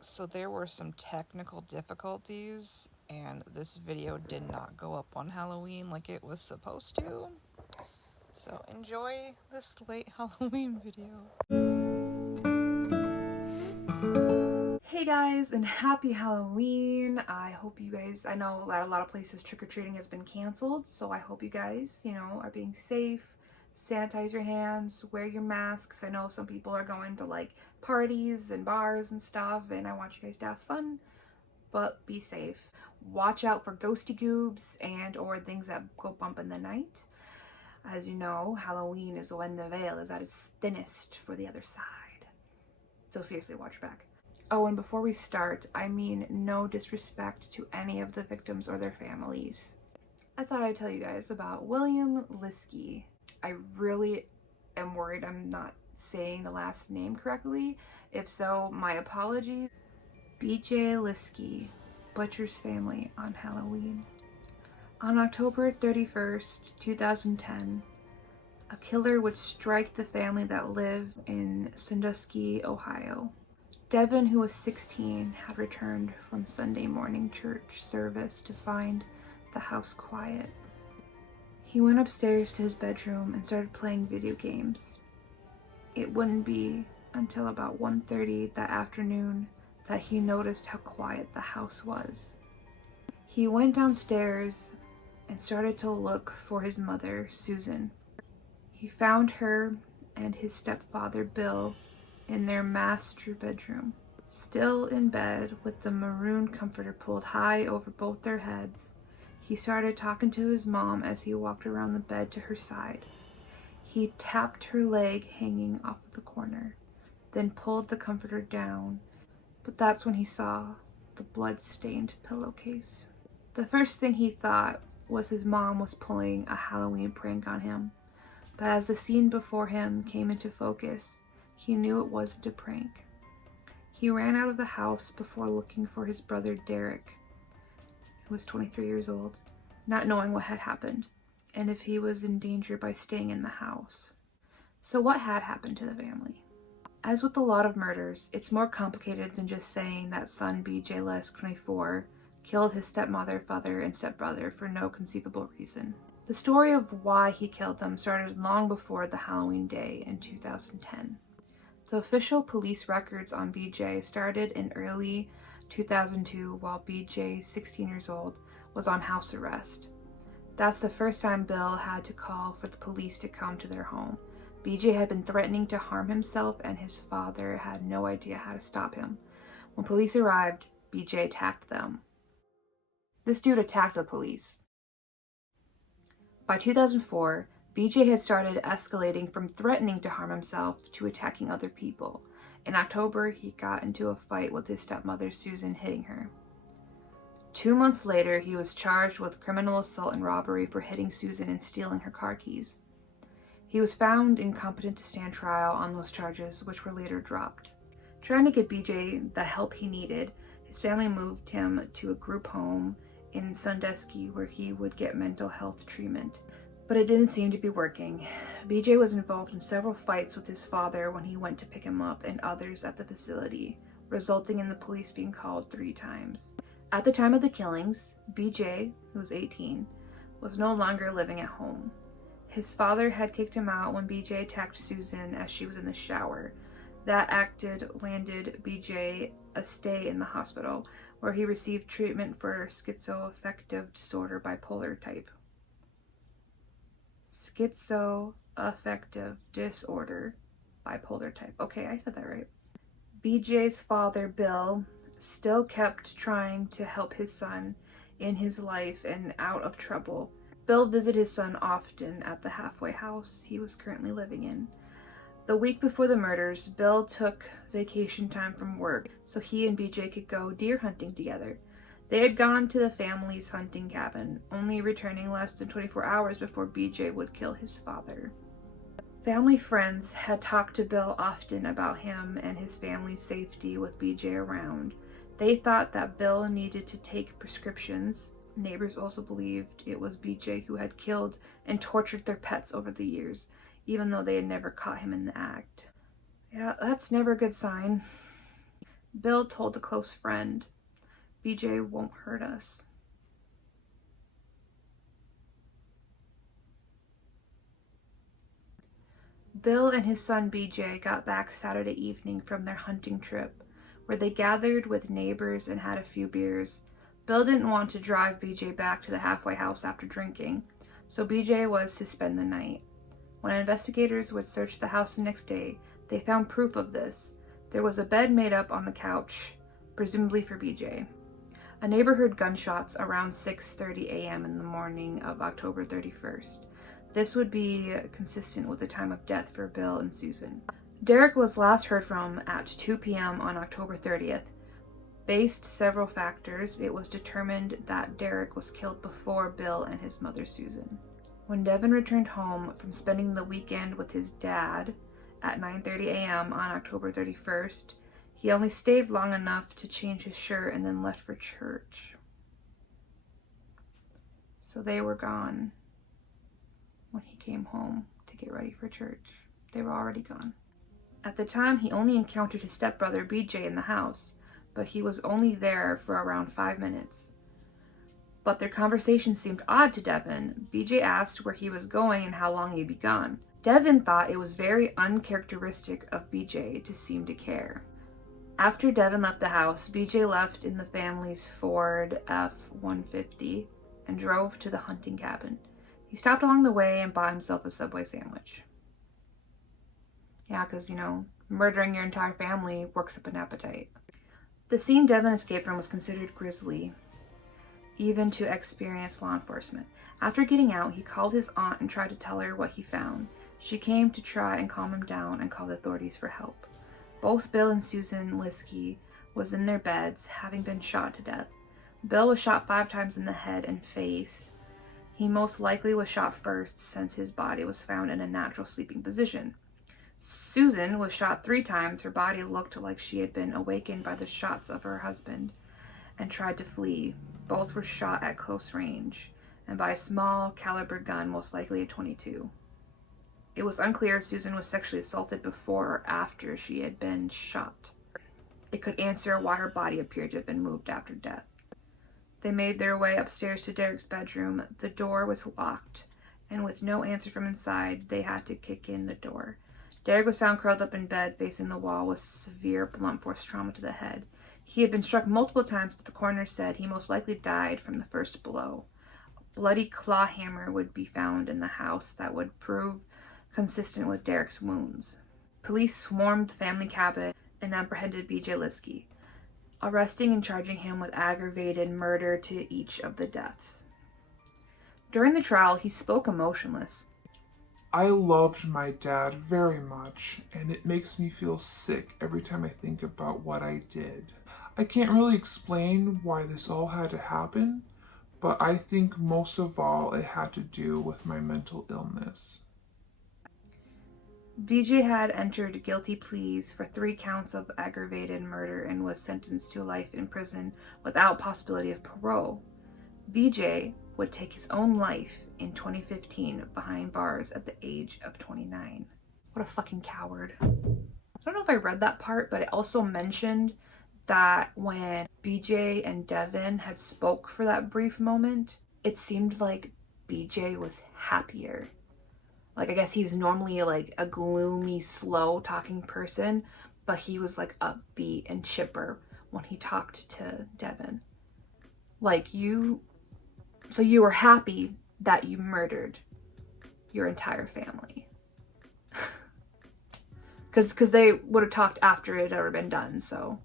So there were some technical difficulties, and this video did not go up on Halloween like it was supposed to. So enjoy this late Halloween video. Hey guys, and happy Halloween. I hope you guys, I know that a lot of places trick-or-treating has been canceled, so I hope you guys, are being safe, sanitize your hands, wear your masks. I know some people are going to like parties and bars and stuff, and I want you guys to have fun, but be safe. Watch out for ghosty goobs and or things that go bump in the night. As you know, Halloween is when the veil is at its thinnest for the other side. So seriously, watch your back. Oh, and before we start, I mean no disrespect to any of the victims or their families. I thought I'd tell you guys about William Liske. I really am worried I'm not saying the last name correctly. If so, my apologies. B.J. Liske, Butcher's family on Halloween. On October 31st, 2010, a killer would strike the family that lived in Sandusky, Ohio. Devin, who was 16, had returned from Sunday morning church service to find the house quiet. He went upstairs to his bedroom and started playing video games. It wouldn't be until about 1:30 that afternoon that he noticed how quiet the house was. He went downstairs and started to look for his mother, Susan. He found her and his stepfather, Bill, in their master bedroom, still in bed with the maroon comforter pulled high over both their heads. He started talking to his mom as he walked around the bed to her side. He tapped her leg hanging off the corner, then pulled the comforter down, but that's when he saw the blood-stained pillowcase. The first thing he thought was his mom was pulling a Halloween prank on him, but as the scene before him came into focus, he knew it wasn't a prank. He ran out of the house before looking for his brother Derek, who was 23 years old, not knowing what had happened and if he was in danger by staying in the house. So what had happened to the family? As with a lot of murders, it's more complicated than just saying that son B.J. Liske, 24, killed his stepmother, father, and stepbrother for no conceivable reason. The story of why he killed them started long before the Halloween day in 2010. The official police records on BJ started in early 2002 while BJ, 16 years old, was on house arrest. That's the first time Bill had to call for the police to come to their home. BJ had been threatening to harm himself and his father had no idea how to stop him. When police arrived, BJ attacked them. This dude attacked the police. By 2004, BJ had started escalating from threatening to harm himself to attacking other people. In October, he got into a fight with his stepmother, Susan, hitting her. 2 months later, he was charged with criminal assault and robbery for hitting Susan and stealing her car keys. He was found incompetent to stand trial on those charges, which were later dropped. Trying to get BJ the help he needed, his family moved him to a group home in Sandusky where he would get mental health treatment. But it didn't seem to be working. BJ was involved in several fights with his father when he went to pick him up and others at the facility, resulting in the police being called 3 times. At the time of the killings, BJ, who was 18, was no longer living at home. His father had kicked him out when BJ attacked Susan as she was in the shower. That act landed BJ a stay in the hospital, where he received treatment for schizoaffective disorder bipolar type. Schizoaffective disorder bipolar type. Okay, I said that right. BJ's father, Bill, still kept trying to help his son in his life and out of trouble. Bill visited his son often at the halfway house he was currently living in. The week before the murders, Bill took vacation time from work so he and BJ could go deer hunting together. They had gone to the family's hunting cabin, only returning less than 24 hours before BJ would kill his father. Family friends had talked to Bill often about him and his family's safety with BJ around. They thought that Bill needed to take prescriptions. Neighbors also believed it was BJ who had killed and tortured their pets over the years, even though they had never caught him in the act. Yeah, that's never a good sign. Bill told a close friend, "BJ won't hurt us." Bill and his son BJ got back Saturday evening from their hunting trip, where they gathered with neighbors and had a few beers. Bill didn't want to drive BJ back to the halfway house after drinking, so BJ was to spend the night. When investigators would search the house the next day, they found proof of this. There was a bed made up on the couch, presumably for BJ. A neighbor heard gunshots around 6:30 a.m. in the morning of October 31st. This would be consistent with the time of death for Bill and Susan. Derek was last heard from at 2 p.m. on October 30th. Based several factors, it was determined that Derek was killed before Bill and his mother Susan. When Devin returned home from spending the weekend with his dad at 9:30 a.m. on October 31st, he only stayed long enough to change his shirt and then left for church. So they were gone when he came home to get ready for church. They were already gone. At the time, he only encountered his stepbrother BJ in the house, but he was only there for around 5 minutes. But their conversation seemed odd to Devin. BJ asked where he was going and how long he'd be gone. Devin thought it was very uncharacteristic of BJ to seem to care. After Devin left the house, BJ left in the family's Ford F-150 and drove to the hunting cabin. He stopped along the way and bought himself a Subway sandwich. Yeah, because, murdering your entire family works up an appetite. The scene Devin escaped from was considered grisly, even to experienced law enforcement. After getting out, he called his aunt and tried to tell her what he found. She came to try and calm him down and call the authorities for help. Both Bill and Susan Liske was in their beds, having been shot to death. Bill was shot 5 times in the head and face. He most likely was shot first, since his body was found in a natural sleeping position. Susan was shot 3 times. Her body looked like she had been awakened by the shots of her husband and tried to flee. Both were shot at close range and by a small caliber gun, most likely a .22. It was unclear if Susan was sexually assaulted before or after she had been shot. It could answer why her body appeared to have been moved after death. They made their way upstairs to Derek's bedroom. The door was locked, and with no answer from inside, they had to kick in the door. Derek was found curled up in bed facing the wall with severe blunt force trauma to the head. He had been struck multiple times, but the coroner said he most likely died from the first blow. A bloody claw hammer would be found in the house that would prove consistent with Derek's wounds. Police swarmed the family cabin and apprehended BJ Liske, arresting and charging him with aggravated murder to each of the deaths. During the trial, he spoke emotionless. "I loved my dad very much, and it makes me feel sick every time I think about what I did. I can't really explain why this all had to happen, but I think most of all it had to do with my mental illness." BJ had entered guilty pleas for 3 counts of aggravated murder and was sentenced to life in prison without possibility of parole. BJ would take his own life in 2015 behind bars at the age of 29. What a fucking coward. I don't know if I read that part, but it also mentioned that when BJ and Devin had spoke for that brief moment, it seemed like BJ was happier. Like, I guess he's normally like a gloomy, slow talking person, but he was like upbeat and chipper when he talked to Devin. Like, so you were happy that you murdered your entire family. Because they would have talked after it had already been done, so.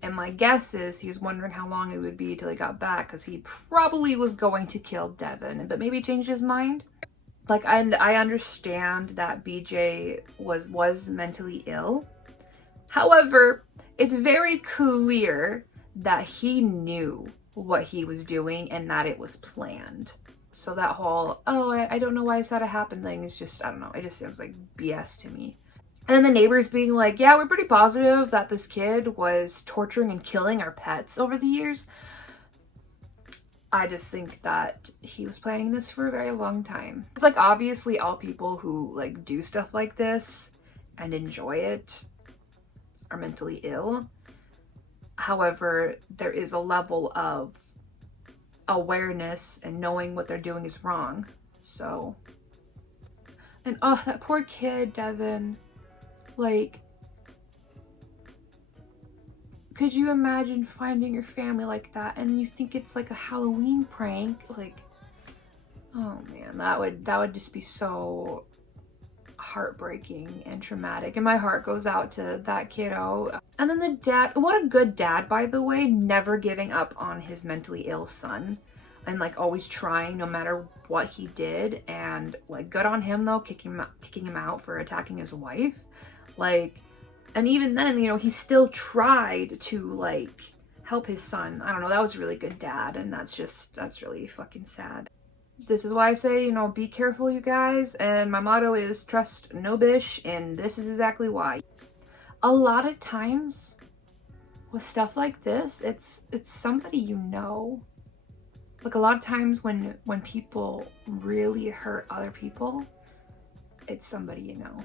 And my guess is he was wondering how long it would be till he got back, because he probably was going to kill Devin, but maybe changed his mind. Like, and I understand that BJ was mentally ill. However, it's very clear that he knew what he was doing and that it was planned. So that whole, I don't know why this had to happen thing is just, I don't know, it just sounds like BS to me. And then the neighbors being like, yeah, we're pretty positive that this kid was torturing and killing our pets over the years. I just think that he was planning this for a very long time. It's like, obviously all people who like do stuff like this and enjoy it are mentally ill. However, there is a level of awareness and knowing what they're doing is wrong. So, and oh, that poor kid, Devin. Like, could you imagine finding your family like that and you think it's like a Halloween prank? Like, oh man, that would just be so heartbreaking and traumatic, and my heart goes out to that kiddo. And then the dad, what a good dad, by the way, never giving up on his mentally ill son and like always trying no matter what he did. And like, good on him though, kicking him out for attacking his wife. Like, and even then, you know, he still tried to like help his son. I don't know, that was a really good dad, and that's really fucking sad. This is why I say, you know, be careful, you guys. And my motto is trust no bish, and this is exactly why. A lot of times with stuff like this, it's somebody you know. Like a lot of times when people really hurt other people, it's somebody you know,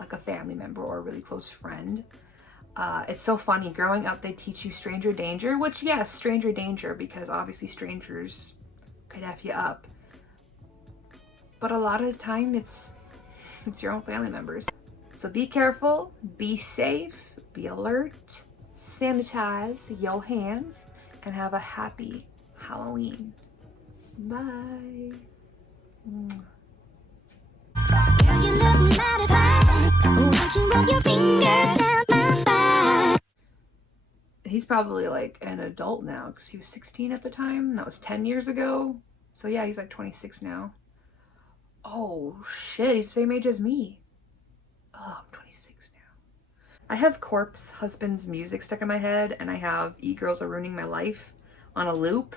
like a family member or a really close friend. It's so funny. Growing up, they teach you stranger danger, which, yes, stranger danger, because obviously strangers could F you up. But a lot of the time, it's your own family members. So be careful, be safe, be alert, sanitize your hands, and have a happy Halloween. Bye. He's probably like an adult now because he was 16 at the time, and that was 10 years ago. So yeah, he's like 26 now. Oh shit, he's the same age as me. Oh, I'm 26 now. I have Corpse Husband's music stuck in my head, and I have E-Girls Are Ruining My Life on a loop.